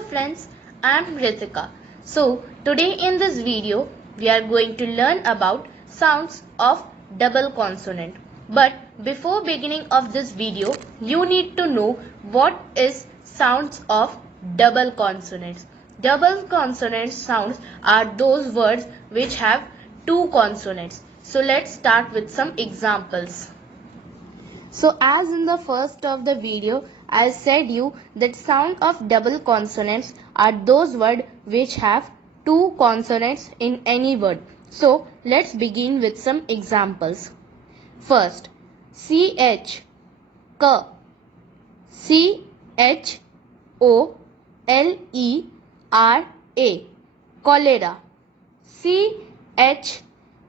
friends, I am Ritika. So today in this video we are going to learn about sounds of double consonant. But before beginning of this video, you need to know what is sounds of double consonants. Double consonant sounds are those words which have two consonants. So let's start with some examples. So as in the first of the video, I said you that sound of double consonants are those words which have two consonants in any word. So let's begin with some examples. First, CH, K, CHOLERA, cholera,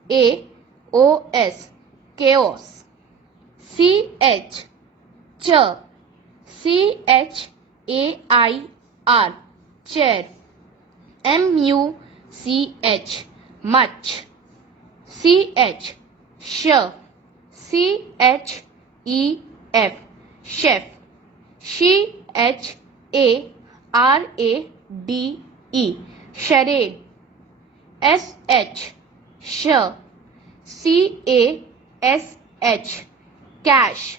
CHAOS, chaos. CH, CHAIR, chair. MUCH, much. CH, CHEF, chef. CHARADE, charade. CASH, cash.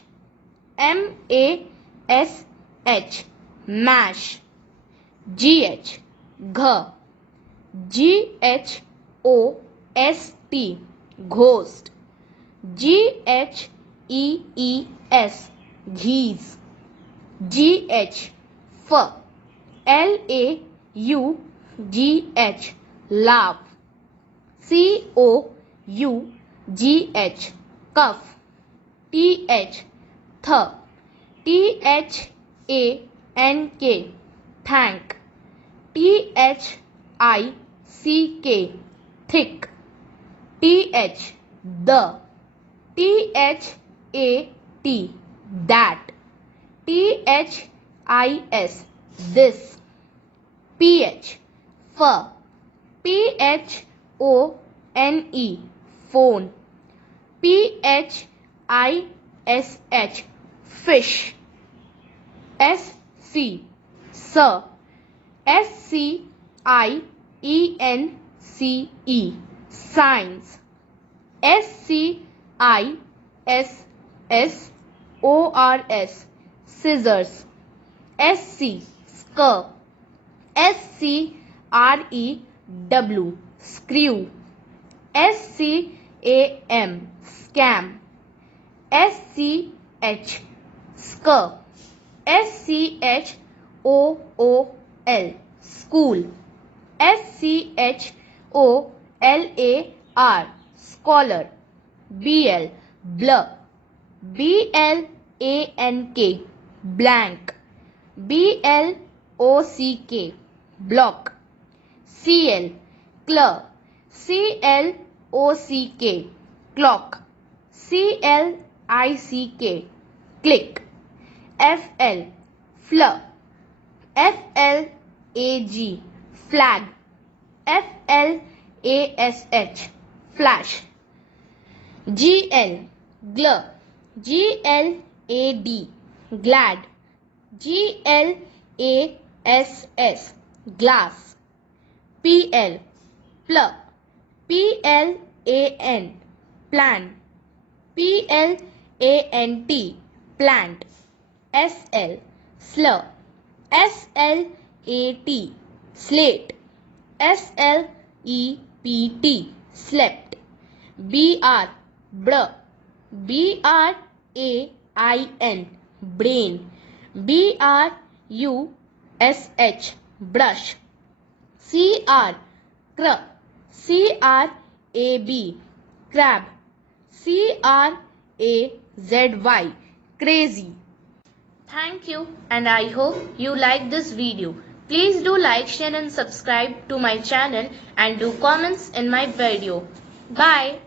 MASH, mash. GH, GHOST, ghost. GHEES, geese. GH, LAUGH, laugh. COUGH, cuff. TH, THANK, thank. THICK, thick. TH, the. THAT, that. THIS, this. PH, phone. Phone. PHISH, fish. SC, sir. SCIENCE, signs. SCISSORS, scissors. SC, screw. SCREW, screw. SCAM, scam. SCH, skr. SCHOOL, school. SCHOLAR, scholar. BL, blur. BLANK, blank. BLOCK, block. CL, clear. CLOCK, clock. CLICK, click. FL, fleur. FLAG, flag. FLASH, flash. GL, glur. GLAD, glad. GLASS, glass. PL, plug. PLAN, plan. PLANT, plant. SL, slur. SLAT, slate. SLEPT, slept. BR, br. BRAIN, brain. BRUSH, brush. CR, cr. CRAB, crab. CRAZY, crazy. Thank you, and I hope you like this video. Please do like, share and subscribe to my channel and do comments in my video. Bye.